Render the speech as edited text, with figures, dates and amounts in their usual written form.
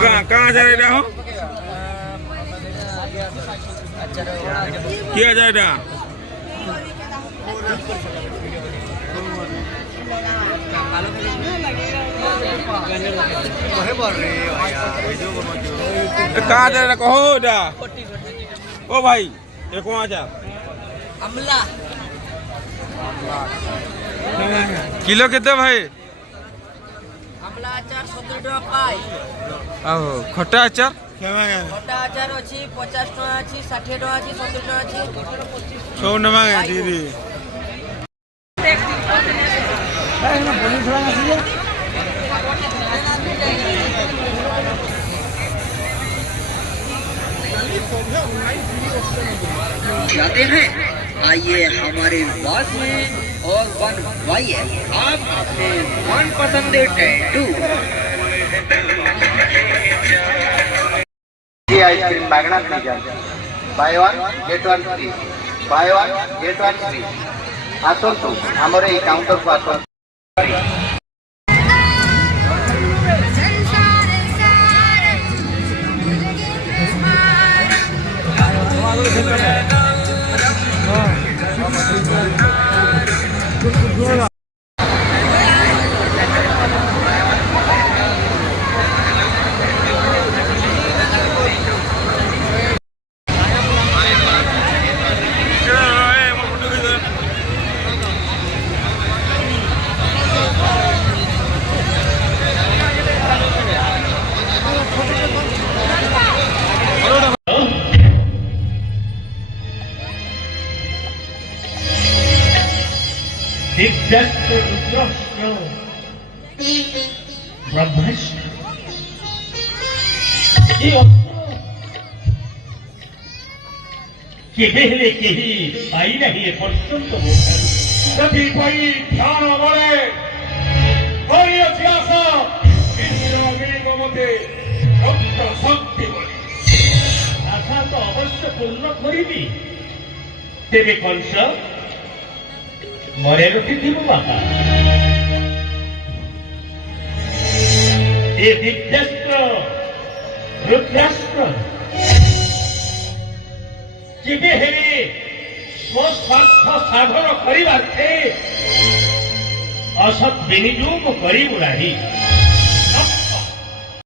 कहाँ जा रहे हो क्या जा रहा कहाँ जा रहा कहो डा ओ भाई ये कहाँ जा अमला किलो केते भाई अमला अचार 70 टका पाई आहो खट्टा अचार खट्टा अचार अछि 50 टका अछि 60 टका अछि 70 टका अछि 100 नमक है दीदी जाते हैं आइए हमारे बाग में और बनवाइए आप अपने मनपसंद टैटू। ये आइसक्रीम मागना free buy one get one free buy one get one free आसतु आमर ये काउंटर को आसतु दिग्दत्त रुद्राष्ट्र ब्रह्मास्त्र ये केबे हेले केही पाई नाही पर्यंत कभी पाई ध्यान बळे हरि इतिहास इंद्रवीर मते रक्त शक्ति बळे आशा तो अवश्य पूर्ण करिबी तेबे कंस मरे रुटी थी बापा ये दिव्यास्त्र रुद्रास्त्र केबे हेरे स्वस्वार्थ साधन करिबार्थे असत विनियोग करिबु नाही।